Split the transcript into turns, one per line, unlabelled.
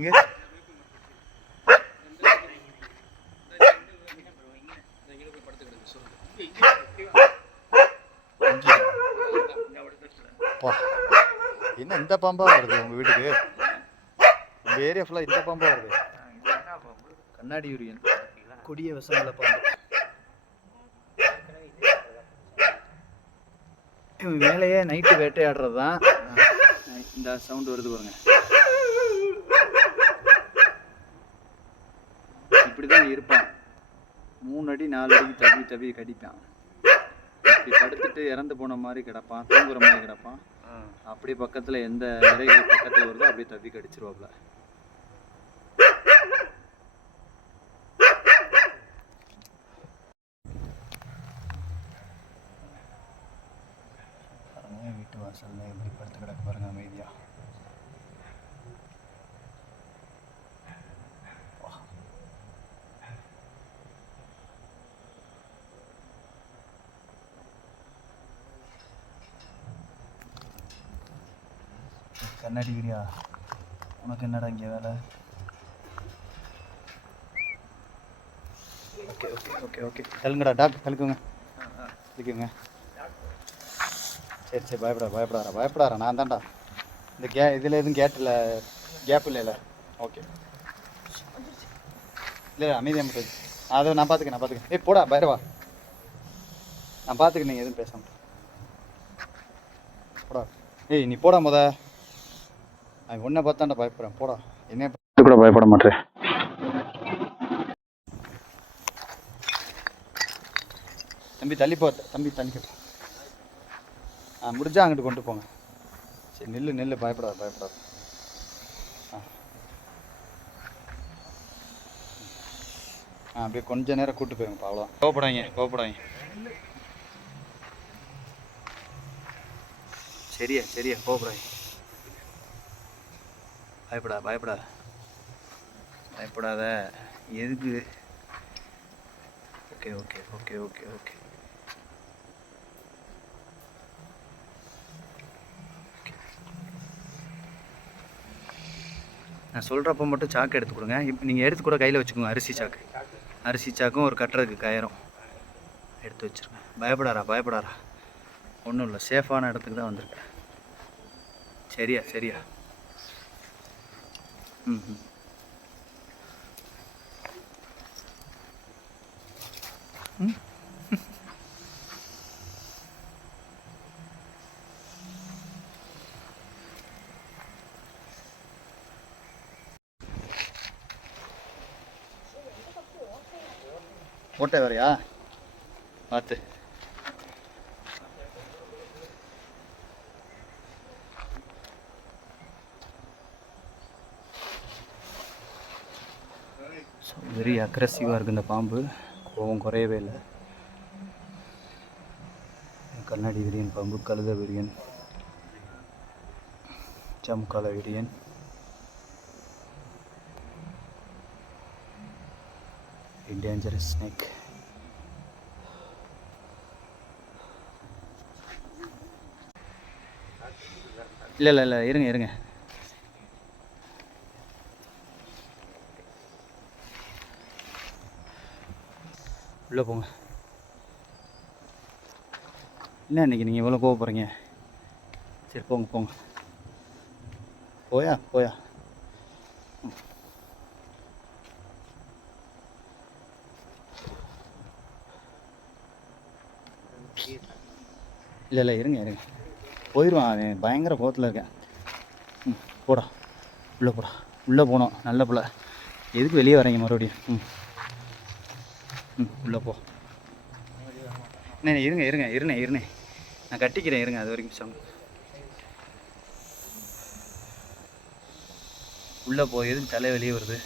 இங்கே. என்ன இந்த பாம்பா வருது உங்கள் வீட்டுக்கு? உங்கள் ஏரியா ஃபுல்லாக இந்த பாம்பா வருது. கண்ணாடி யூரியன் கொடிய விஷமுள்ள பாம்பு. இவன் வேலையே நைட்டு வேட்டையாடுறது தான் இந்த சவுண்டு வருது பாருங்க. இப்படி தான் இருப்பான். மூணு அடி நாலு அடி தவி தவி கடிப்பான். இப்படி படுத்துட்டு இறந்து போன மாதிரி கிடப்பான் தூங்குற மாதிரி கிடப்பான். அப்படி பக்கத்தில் எந்த இறைகள் பக்கத்தில் வருதோ அப்படியே தவி கடிச்சிருவாப்ல. வீட்டு வாசல்ல எப்படி படுத்து கிடக்கு பாருங்க அமைதியா. கண்ணாடி வீடியா உனக்கு என்னடா இங்கே வேலை? ஓகே ஓகே ஓகே ஓகே தள்ளுங்கடா டாக்டர் கழுக்குங்க தள்ளிக்குங்க. சரி சரி பயப்படா பயப்படாரா பயப்படாரா நான் தான்டா. இந்த கே இதில் எதுவும் கேட்டில் கேப் இல்லைல்ல ஓகே இல்லை. அமைதியாக மட்டும் அதை நான் பார்த்துக்கேன் நான் பார்த்துக்கேன் ஏய் போடா பைரவா. நான் பார்த்துக்கு நீங்கள் எதுவும் பேச மாட்டேன் போடா. ஏய் நீ போடா முத. அவன் ஒன்றை பார்த்தாண்டா பயப்படுறேன். போடா. என்ன பார்த்து கூட பயப்பட மாட்டேன். தம்பி தள்ளி போ. தம்பி தள்ளி போ. ஆ முடிஞ்சா அங்கிட்டு கொண்டு போங்க. சரி நில்லு நில்லு. பயப்படாத பயப்படாத. ஆ. ஆ அப்படியே கொஞ்ச நேரம் கூட்டு போயிருங்க அவ்வளோ கோவப்படாங்க கோவப்படாங்க சரியா சரியா கோவப்படாங்க பயப்படா பயப்படா. பயப்படாத. எதுக்கு? Okay okay okay okay okay நான் சொல்கிறப்ப மட்டும் சாக்கு எடுத்து கொடுங்க. இப்போ நீங்கள் எடுத்து கூட கையில் வச்சுக்கோங்க அரிசி சாக்கு அரிசி சாக்கும் ஒரு கட்டுறதுக்கு கயிறும். எடுத்து வச்சுருங்க. பயப்படாரா பயப்படாரா ஒன்றும் இல்லை சேஃபான இடத்துக்கு தான் வந்திருக்கேன். சரியா சரியா. ஓட்டை வேறையா பார்த்து வெரி அக்ரெசிவாக இருக்குது இந்த பாம்பு. கோவம் குறையவே இல்லை. கண்ணாடி விரியன் பாம்பு கழுத விரியன் ஜம்கால விரியன். டேஞ்சரஸ் ஸ்னேக் இல்லை இல்லை இல்லை இருங்க இருங்க. உள்ளே போங்க. என்ன இன்றைக்கி நீங்கள் எவ்வளோ போக போகிறீங்க சரி போங்க போங்க. போயா போயா. இல்லை இல்லை இருங்க இருங்க. போயிடுவான் அவன் பயங்கர கோவத்தில் இருக்கேன். ம் போடா. உள்ளே போடா. உள்ளே போனோம் நல்ல பிள்ளை எதுக்கு வெளியே வரீங்க மறுபடியும்? ம். உள்ளே போ. என்ன இருங்க இருங்க இருண்ணே இருண்ணே. நான் கட்டிக்கிறேன் இருங்க அது வரைக்கும் சம் உள்ளே போ எதுக்கு தலை வெளியே வருது?